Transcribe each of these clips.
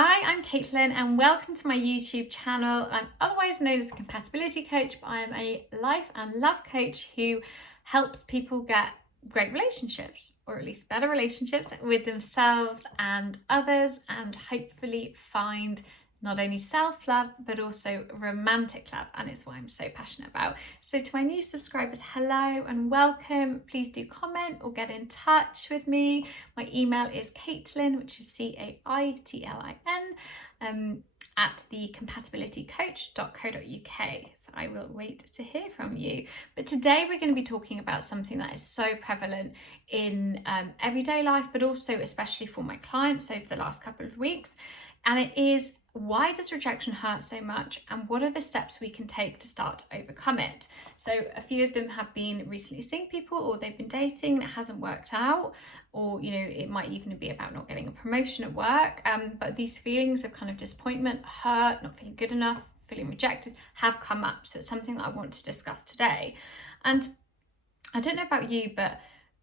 Hi, I'm Caitlin and welcome to my YouTube channel. I'm otherwise known as a compatibility coach, but I am a life and love coach who helps people get great relationships, or at least better relationships with themselves and others, and hopefully find not only self-love but also romantic love, and it's what I'm so passionate about. So to my new subscribers, hello and welcome. Please do comment or get in touch with me. My email is Caitlin, which is Caitlin, at thecompatibilitycoach.co.uk. So I will wait to hear from you. But today we're going to be talking about something that is so prevalent in everyday life, but also especially for my clients over the last couple of weeks. And it is, why does rejection hurt so much, and what are the steps we can take to start to overcome it? So a few of them have been recently seeing people, or they've been dating and it hasn't worked out, or it might even be about not getting a promotion at work, but these feelings of kind of disappointment, hurt, not feeling good enough, feeling rejected have come up. So it's something that I want to discuss today. And I don't know about you, but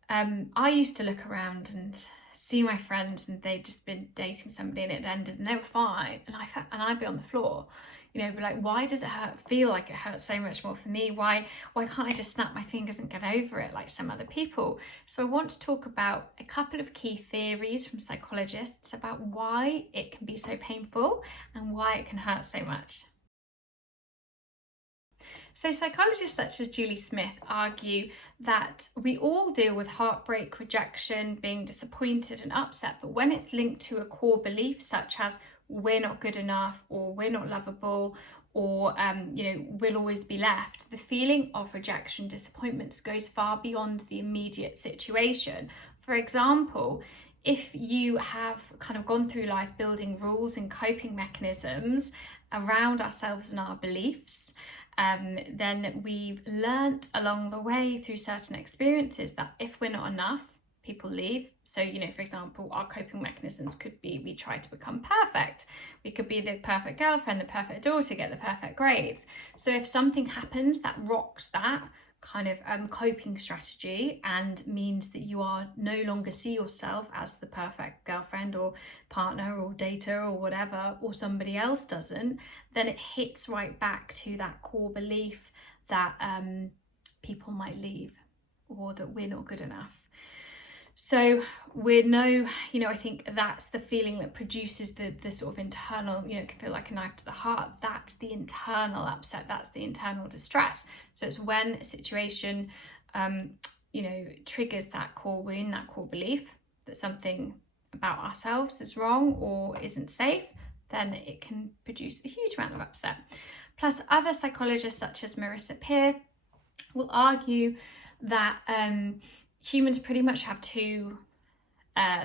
I used to look around and see my friends and they'd just been dating somebody and it ended and they were fine, and I'd be on the floor, be like, why does it feel like it hurts so much more for me? Why can't I just snap my fingers and get over it like some other people? So I want to talk about a couple of key theories from psychologists about why it can be so painful and why it can hurt so much. So psychologists such as Julie Smith argue that we all deal with heartbreak, rejection, being disappointed and upset, but when it's linked to a core belief such as we're not good enough, or we're not lovable, or we'll always be left, the feeling of rejection, disappointments goes far beyond the immediate situation. For example, if you have kind of gone through life building rules and coping mechanisms around ourselves and our beliefs, then we've learnt along the way through certain experiences that if we're not enough, people leave. So, for example, our coping mechanisms could be we try to become perfect. We could be the perfect girlfriend, the perfect daughter, get the perfect grades. So if something happens that rocks that kind of coping strategy and means that you are no longer see yourself as the perfect girlfriend or partner or dater or whatever, or somebody else doesn't, then it hits right back to that core belief that people might leave, or that we're not good enough. So I think that's the feeling that produces the sort of internal, it can feel like a knife to the heart. That's the internal upset, that's the internal distress. So it's when a situation, triggers that core wound, that core belief that something about ourselves is wrong or isn't safe, then it can produce a huge amount of upset. Plus, other psychologists such as Marissa Peer will argue that humans pretty much have two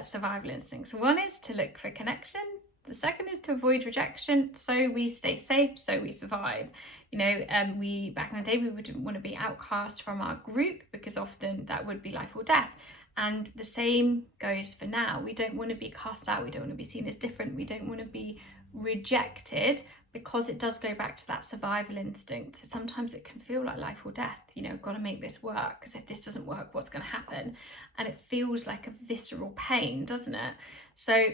survival instincts. One is to look for connection. The second is to avoid rejection. So we stay safe, so we survive. We back in the day, we wouldn't want to be outcast from our group because often that would be life or death. And the same goes for now. We don't want to be cast out. We don't want to be seen as different. We don't want to be rejected, because it does go back to that survival instinct. So sometimes it can feel like life or death, got to make this work, because if this doesn't work, what's going to happen? And it feels like a visceral pain, doesn't it? So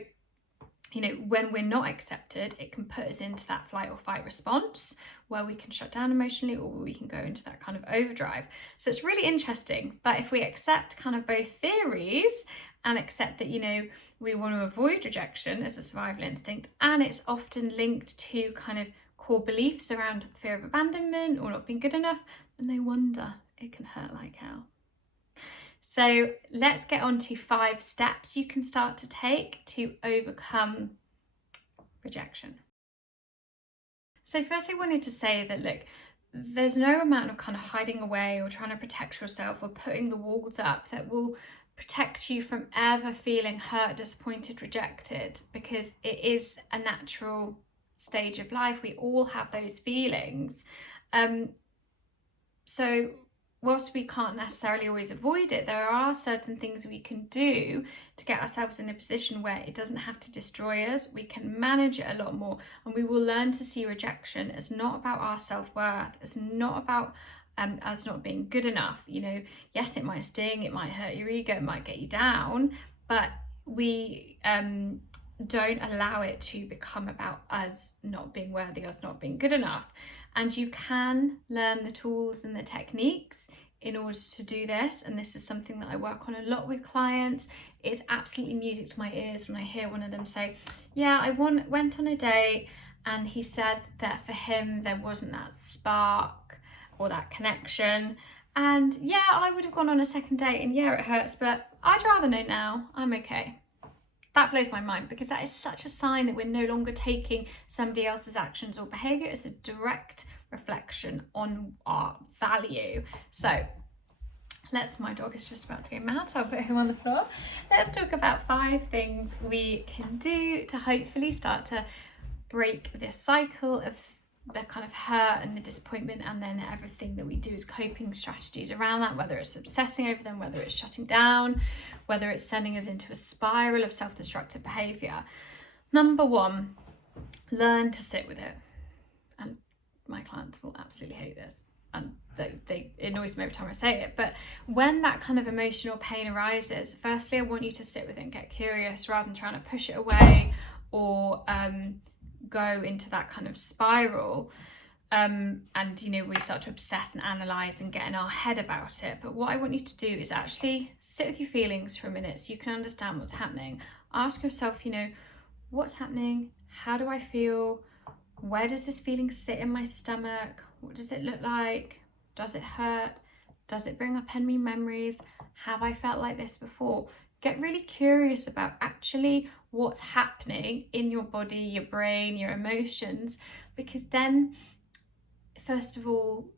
when we're not accepted, it can put us into that flight or fight response where we can shut down emotionally, or we can go into that kind of overdrive. So it's really interesting. But if we accept kind of both theories and accept that, we want to avoid rejection as a survival instinct, and it's often linked to kind of core beliefs around fear of abandonment or not being good enough, then no wonder it can hurt like hell. So let's get on to 5 steps you can start to take to overcome rejection. So first I wanted to say that, look, there's no amount of kind of hiding away or trying to protect yourself or putting the walls up that will protect you from ever feeling hurt, disappointed, rejected, because it is a natural stage of life. We all have those feelings. So whilst we can't necessarily always avoid it, there are certain things we can do to get ourselves in a position where it doesn't have to destroy us. We can manage it a lot more, and we will learn to see rejection as not about our self-worth, as not about us not being good enough. Yes, it might sting, it might hurt your ego, it might get you down, but we don't allow it to become about us not being worthy, us not being good enough. And you can learn the tools and the techniques in order to do this. And this is something that I work on a lot with clients. It's absolutely music to my ears when I hear one of them say, yeah, I went on a date and he said that for him there wasn't that spark or that connection. And yeah, I would have gone on a second date and yeah, it hurts, but I'd rather know now. I'm okay. That blows my mind, because that is such a sign that we're no longer taking somebody else's actions or behaviour as a direct reflection on our value. So my dog is just about to go mad, so I'll put him on the floor. Let's talk about 5 things we can do to hopefully start to break this cycle of the kind of hurt and the disappointment, and then everything that we do as coping strategies around that, whether it's obsessing over them, whether it's shutting down, whether it's sending us into a spiral of self-destructive behaviour. Number 1, learn to sit with it. And my clients will absolutely hate this, and it annoys me every time I say it, but when that kind of emotional pain arises, firstly I want you to sit with it and get curious, rather than trying to push it away or go into that kind of spiral, and we start to obsess and analyze and get in our head about it. But what I want you to do is actually sit with your feelings for a minute, so you can understand what's happening. Ask yourself, what's happening? How do I feel? Where does this feeling sit in my stomach? What does it look like? Does it hurt? Does it bring up any memories? Have I felt like this before? Get really curious about actually what's happening in your body, your brain, your emotions, because then, first of all,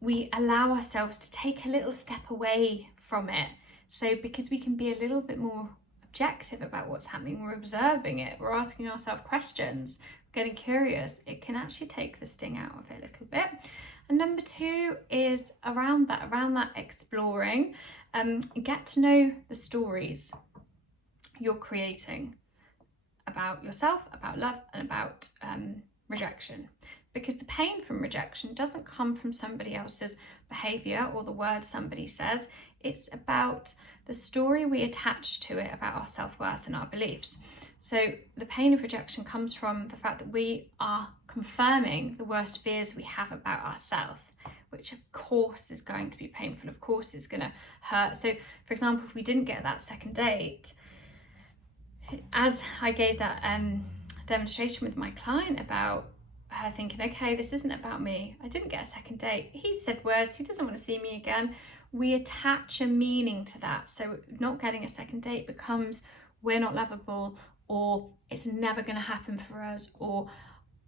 we allow ourselves to take a little step away from it. So because we can be a little bit more objective about what's happening, we're observing it, we're asking ourselves questions, getting curious, it can actually take the sting out of it a little bit. And number 2 is around that exploring. Get to know the stories you're creating about yourself, about love, and about rejection. Because the pain from rejection doesn't come from somebody else's behaviour or the words somebody says. It's about the story we attach to it about our self-worth and our beliefs. So the pain of rejection comes from the fact that we are confirming the worst fears we have about ourselves, which of course is going to be painful, of course it's going to hurt. So for example, if we didn't get that second date, as I gave that demonstration with my client about her thinking, okay, this isn't about me, I didn't get a second date, he said worse, he doesn't want to see me again, we attach a meaning to that. So not getting a second date becomes we're not lovable, or it's never going to happen for us, or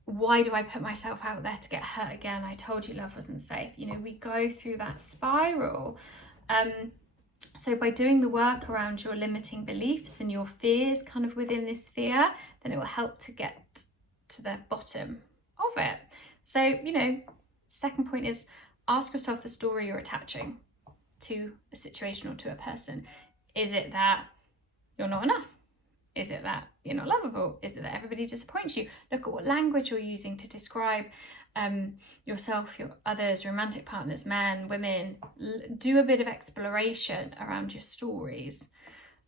why do I put myself out there to get hurt again? I told you love wasn't safe. We go through that spiral. So by doing the work around your limiting beliefs and your fears kind of within this sphere, then it will help to get to the bottom of it. So, second point is ask yourself the story you're attaching to a situation or to a person. Is it that you're not enough? Is it that you're not lovable? Is it that everybody disappoints you? Look at what language you're using to describe yourself, your others, romantic partners, men, women. Do a bit of exploration around your stories,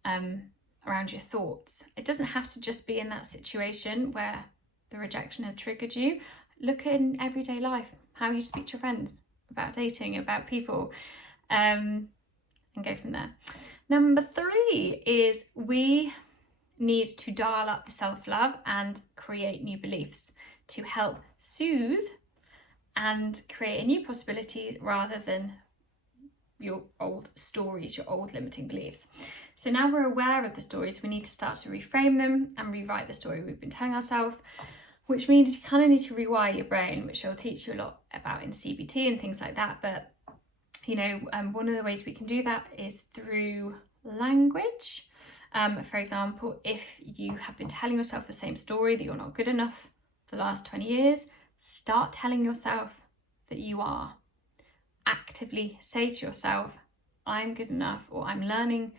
around your thoughts. It doesn't have to just be in that situation where the rejection has triggered you. Look in everyday life, how you speak to your friends about dating, about people, and go from there. Number 3 is we need to dial up the self-love and create new beliefs to help soothe and create a new possibility rather than your old stories, your old limiting beliefs. So now we're aware of the stories, we need to start to reframe them and rewrite the story we've been telling ourselves, which means you kind of need to rewire your brain, which I'll teach you a lot about in CBT and things like that. But one of the ways we can do that is through language. For example, if you have been telling yourself the same story that you're not good enough for the last 20 years, start telling yourself that you are. Actively say to yourself, I'm good enough, or I'm learning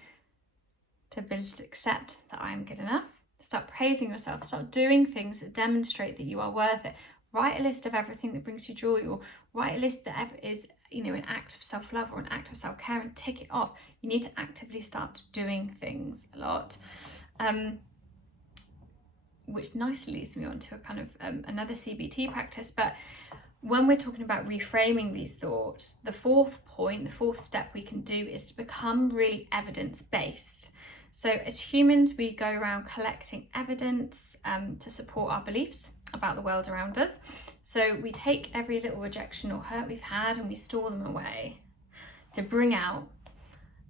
to accept that I'm good enough. Start praising yourself, start doing things that demonstrate that you are worth it. Write a list of everything that brings you joy, or write a list that is an act of self-love or an act of self-care, and tick it off. You need to actively start doing things a lot. which nicely leads me on to a kind of another CBT practice. But when we're talking about reframing these thoughts, the fourth point, the fourth step we can do is to become really evidence-based. So as humans, we go around collecting evidence to support our beliefs about the world around us. So we take every little rejection or hurt we've had and we store them away to bring out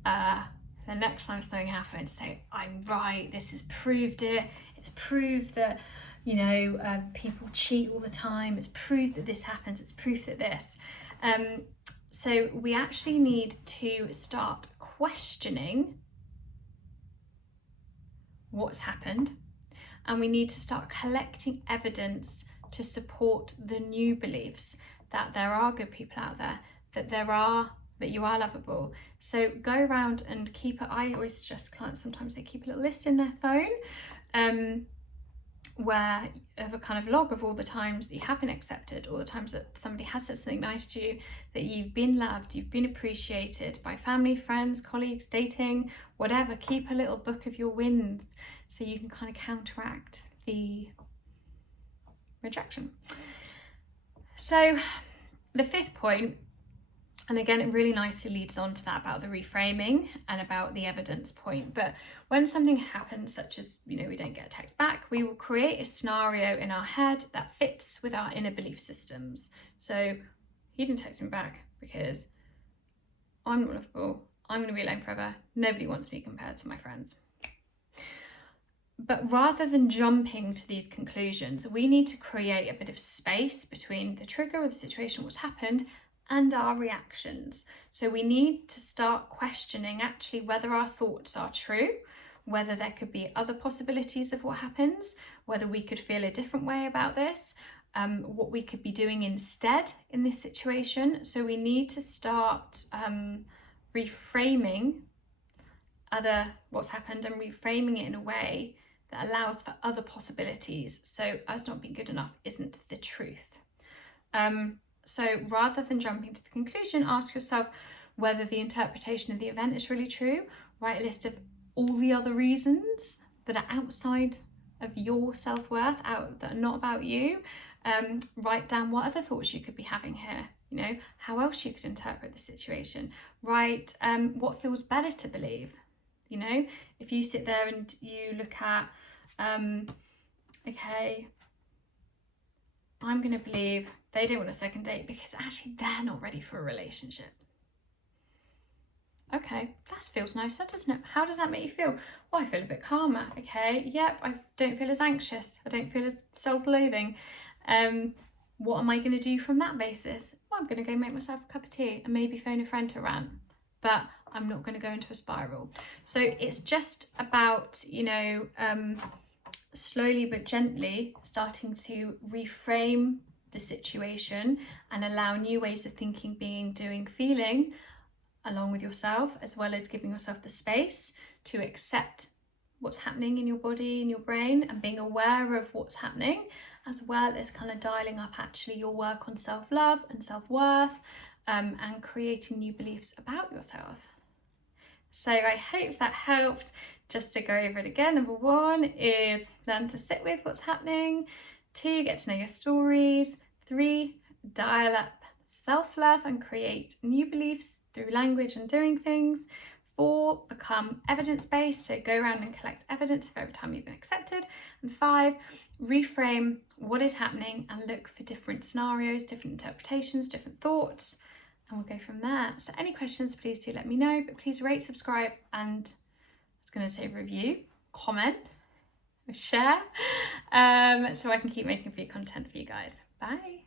the next time something happens, say, I'm right, this has proved it. It's proved that, you know, people cheat all the time. It's proved that this happens. It's proof that this. So we actually need to start questioning what's happened, and we need to start collecting evidence to support the new beliefs that there are good people out there, that you are lovable. So go around and keep it. I always suggest clients, sometimes they keep a little list in their phone where of a kind of log of all the times that you have been accepted, all the times that somebody has said something nice to you, that you've been loved, you've been appreciated by family, friends, colleagues, dating, whatever. Keep a little book of your wins so you can kind of counteract the rejection. So the fifth point, and again, it really nicely leads on to that about the reframing and about the evidence point. But when something happens, such as, you know, we don't get a text back, we will create a scenario in our head that fits with our inner belief systems. So he didn't text me back because I'm not lovable, I'm going to be alone forever, nobody wants me compared to my friends. But rather than jumping to these conclusions, we need to create a bit of space between the trigger or the situation, what's happened, and our reactions. So we need to start questioning actually whether our thoughts are true, whether there could be other possibilities of what happens, whether we could feel a different way about this, what we could be doing instead in this situation. So we need to start reframing what's happened and reframing it in a way that allows for other possibilities. So us not being good enough isn't the truth. So rather than jumping to the conclusion, ask yourself whether the interpretation of the event is really true. Write a list of all the other reasons that are outside of your self-worth, that are not about you. Write down what other thoughts you could be having here. You know, how else you could interpret the situation. Write what feels better to believe. You know, if you sit there and you look at, okay, I'm going to believe they don't want a second date because actually they're not ready for a relationship. Okay, that feels nicer, doesn't it? How does that make you feel? Well, I feel a bit calmer. Okay, yep, I don't feel as anxious. I don't feel as self-loathing. What am I going to do from that basis? Well, I'm going to go make myself a cup of tea and maybe phone a friend to rant. But I'm not going to go into a spiral. So it's just about, you know, slowly but gently starting to reframe the situation and allow new ways of thinking, being, doing, feeling along with yourself, as well as giving yourself the space to accept what's happening in your body, in your brain, and being aware of what's happening, as well as kind of dialing up actually your work on self-love and self-worth, and creating new beliefs about yourself. So I hope that helps. Just to go over it again, number 1 is learn to sit with what's happening. 2, get to know your stories. 3, dial up self-love and create new beliefs through language and doing things. 4, become evidence-based, so go around and collect evidence of every time you've been accepted. And 5, reframe what is happening and look for different scenarios, different interpretations, different thoughts, and we'll go from there. So any questions, please do let me know, but please rate, subscribe, and I was going to say review, comment, share, so I can keep making free content for you guys. Bye.